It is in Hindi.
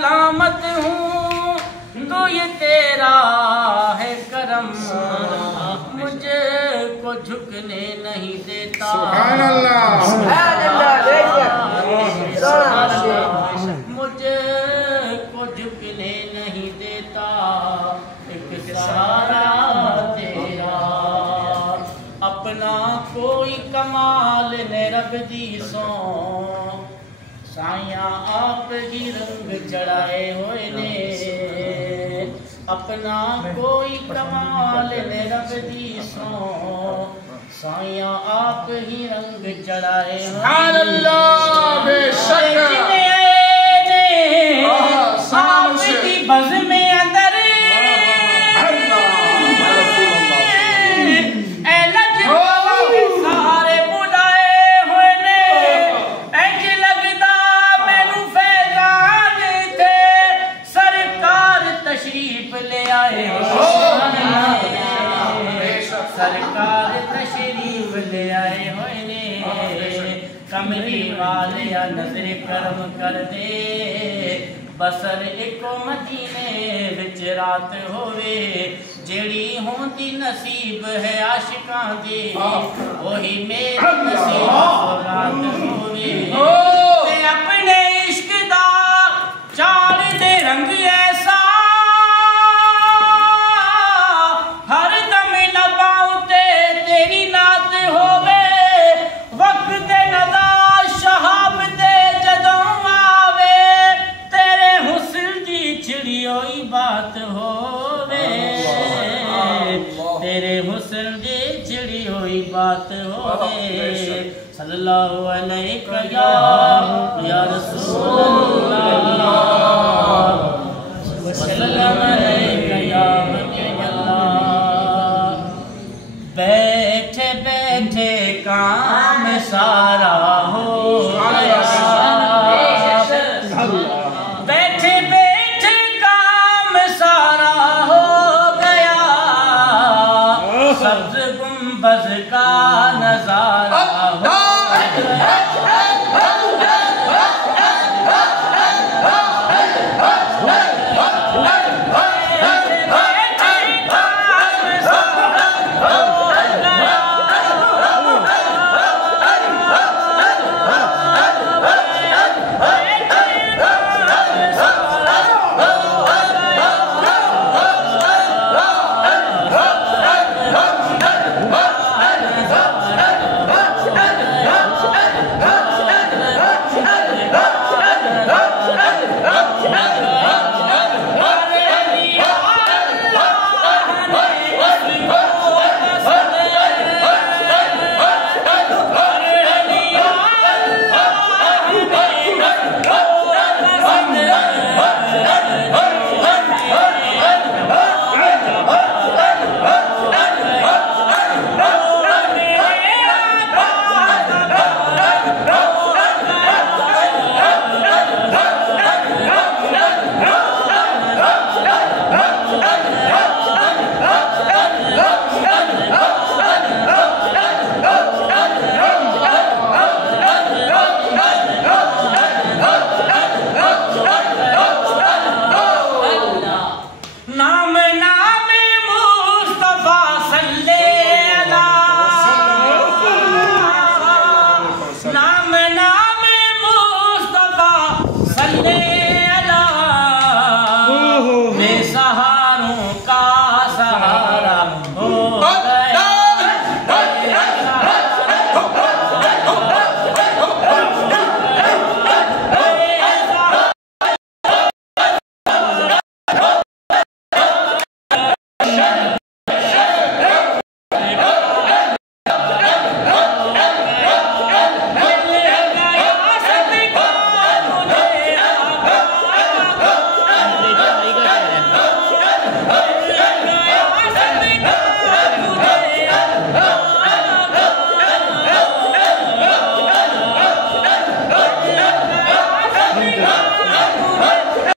सलामत हूँ, तो ये तेरा है करम, मुझे को झुकने नहीं देता। सुभान अल्लाह, मुझे को झुकने नहीं देता, एक सहारा तेरा। अपना कोई कमाल ने रब दी सो, साया आप ही रंग चढ़ाए हुए ने। अपना कोई कमाल ने रब दी सो, साया आप ही रंग चढ़ाए सुभान अल्लाह, बेशक आपकी बज़ में अंदर सारे बुलाए हुए ने, इंज लगदा मैनू फैजान थे, सरकार तशरीफ ले आए। सरकार तशरीफ ले आए हुए ने, कमली वाले नजर करम कर दे, बसर एको मदीने विच रात होवे, जेड़ी होंदी नसीब है आशिकां दी, वही मेरी नसीब रात होवे। ते अपने इश्क दा चार दे रंग ऐसा, हर दम लबां ते तेरी नात होवे, वक्त नदा शहाब दे जदों आवे, तेरे हुस्न दी छिड़ी होई बात होवे, तेरे हुस्न दी छिड़ी हुई बात होवे। सल्लल्लाहु अलैहि या रसूल अल्लाह, सल्लल्लाहु अलैहि या हबीब अल्लाह। बैठे बैठे काम सारा हो गया,